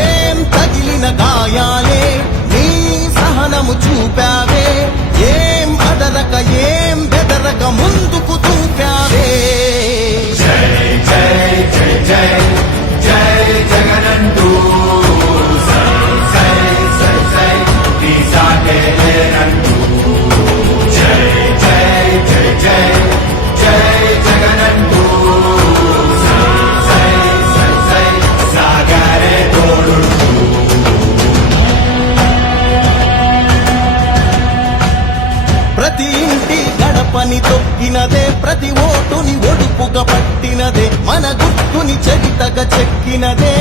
ఏం తగిలిన గాయాలే నీ సహనము చూపావే. ఏం అదరక ఏం బెదరక ముందు ప్రతి ఇంటి గడపని తొక్కినదే ప్రతి ఓటుని ఒడుపుగా పట్టినదే మన గుర్తుని చరితగా చెక్కినదే.